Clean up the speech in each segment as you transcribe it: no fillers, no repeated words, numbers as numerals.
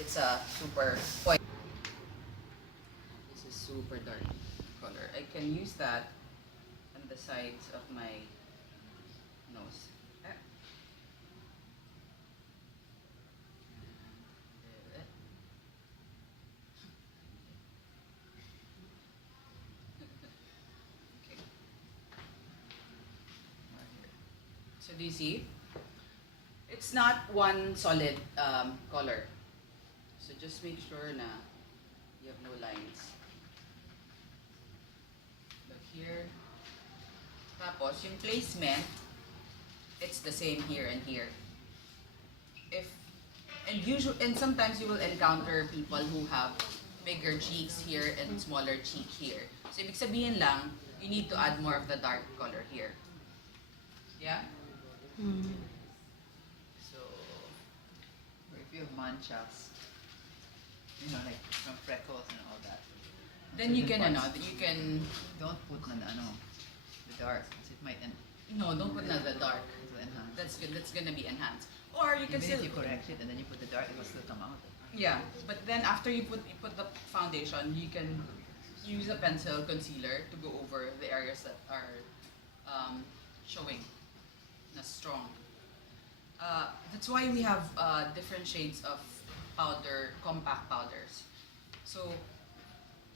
it's a super point. This is super dark color. I can use that on the sides of my nose. Ah. Okay. So do you see? It's not one solid color. So just make sure na you have no lines. Look here. Tapos, yung placement, it's the same here and here. And sometimes you will encounter people who have bigger cheeks here and smaller cheek here. So ibig sabihin lang, you need to add more of the dark color here. Yeah? So, Or if you have manchas, like from freckles and all that. then you can, Parts. you can, Don't put na the dark, because it might no, don't put na the dark. it will enhance. That's good. That's gonna be enhanced. Or you can Even still, if you correct it and then you put the dark, it will still come out. yeah. But then after you put the foundation, you can use a pencil concealer to go over the areas that are showing na strong. That's why we have different shades of powder, compact powders. So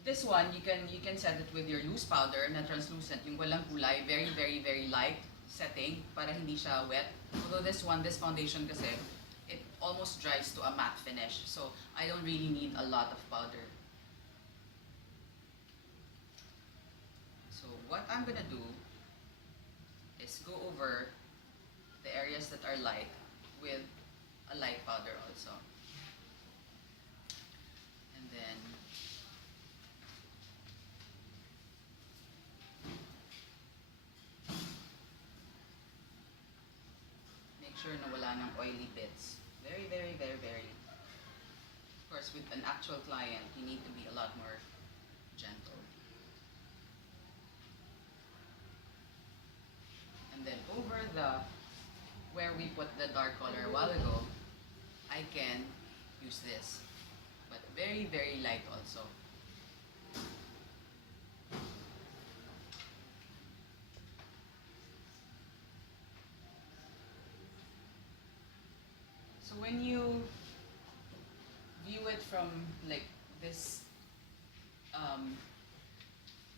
this one you can set it with your loose powder na translucent, yung walang kulay, very very very light setting para hindi siya wet. Although this foundation kasi it almost dries to a matte finish. So I don't really need a lot of powder. So what I'm gonna do is go over the areas that are light with a light powder also. And then make sure na wala ng oily bits. Very, very, very, very. Of course, with an actual client, you need to be a lot more gentle. And then over where we put the dark color a while ago, I can use this. But very, very light also. So when you view it from like this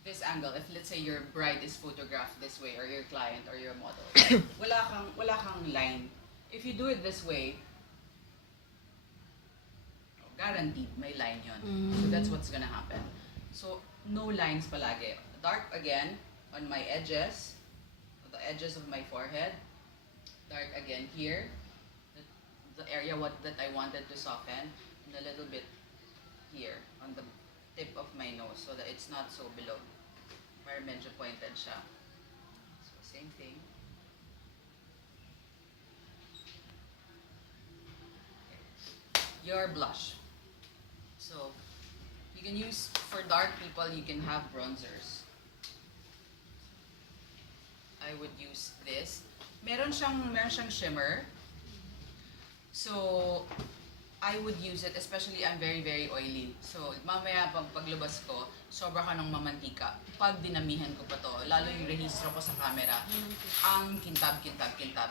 this angle, if let's say your bride is photographed this way or your client or your model, wala kang line. If you do it this way, guaranteed may line yon. So that's what's gonna happen. So no lines palagi. Dark again on my edges, the edges of my forehead. Dark again here, the area that I wanted to soften, and a little bit here on the tip of my nose so that it's not so below. Para medyo pointed siya. So same thing. Okay. Your blush. So you can use, for dark people, you can have bronzers. I would use this. Meron siyang shimmer. So I would use it, especially I'm very, very oily. So, mamaya paglabas ko, sobra ka ng mamantika. Pag dinamihan ko pa to, lalo yung rehistro ko sa camera, ang kintab.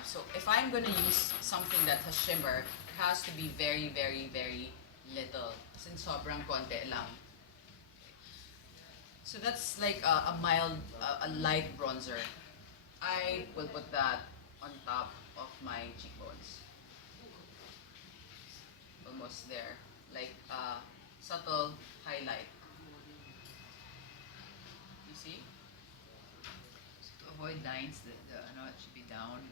So, if I'm gonna use something that has shimmer, it has to be very, very, very little. Since sobrang konti lang. So, that's like a mild, a light bronzer. I will put that on top of my cheekbones. Almost there, like subtle highlight. You see? So to avoid lines, it should be down,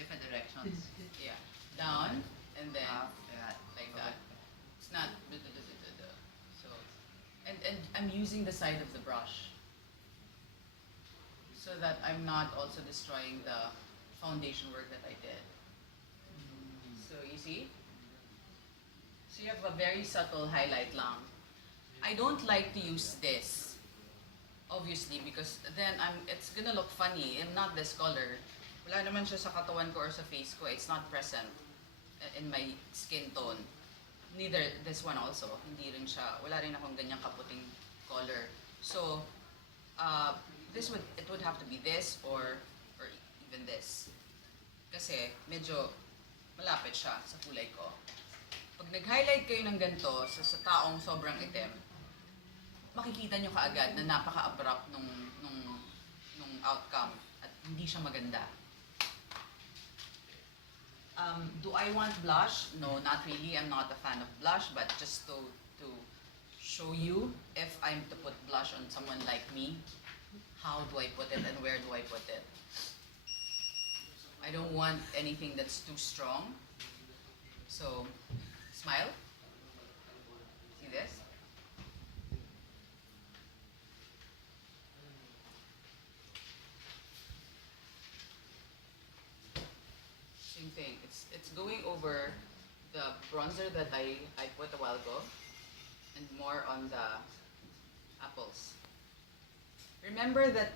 different directions. Yeah, down and then Up, like that. It's not so, and I'm using the side of the brush so that I'm not also destroying the foundation work that I did. So you see? So you have a very subtle highlight lang. I don't like to use this, obviously, because then it's gonna look funny. I'm not this color. Wala naman siya sa katawan ko or sa face ko. It's not present in my skin tone. neither this one also, hindi rin siya, wala rin akong ganyang kaputing color. So, it would have to be this or even this. Kasi medyo malapit siya sa kulay ko. Pag nag-highlight kayo ng ganito sa taong sobrang itim, makikita nyo kaagad na napaka-abrupt nung outcome at hindi siya maganda. Do I want blush? No, not really. I'm not a fan of blush, but just to show you if I'm to put blush on someone like me, how do I put it and where do I put it? I don't want anything that's too strong. So, smile. See this? Same thing. It's going over the bronzer that I put a while ago and more on the apples. Remember that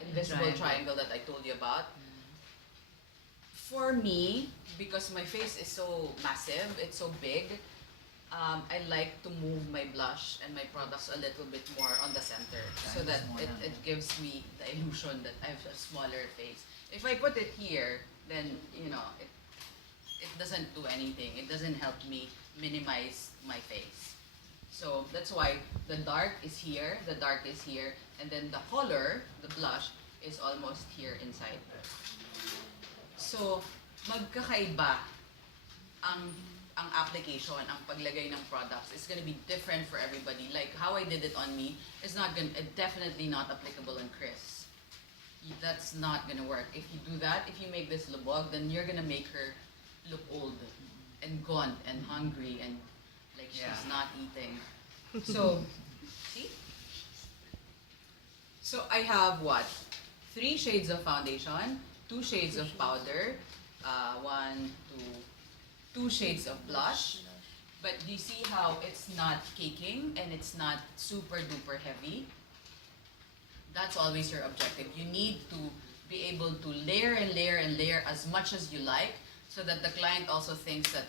invisible triangle that I told you about? For me, because my face is so massive, it's so big, I like to move my blush and my products a little bit more on the center so that it gives me the illusion that I have a smaller face. If I put it here, then it doesn't do anything. It doesn't help me minimize my face. So that's why the dark is here, and then the color, the blush, is almost here inside. So, magkakaiba ang application, ang paglagay ng products is gonna be different for everybody. Like how I did it on me is definitely not applicable on Chris. That's not gonna work. If you do that, if you make this lubog, then you're gonna make her look old and gaunt and hungry and like she's not eating. So, see? So I have what? 3 shades of foundation, 2 shades of powder, 2 shades of blush. But do you see how it's not caking and it's not super duper heavy? That's always your objective. You need to be able to layer and layer and layer as much as you like so that the client also thinks that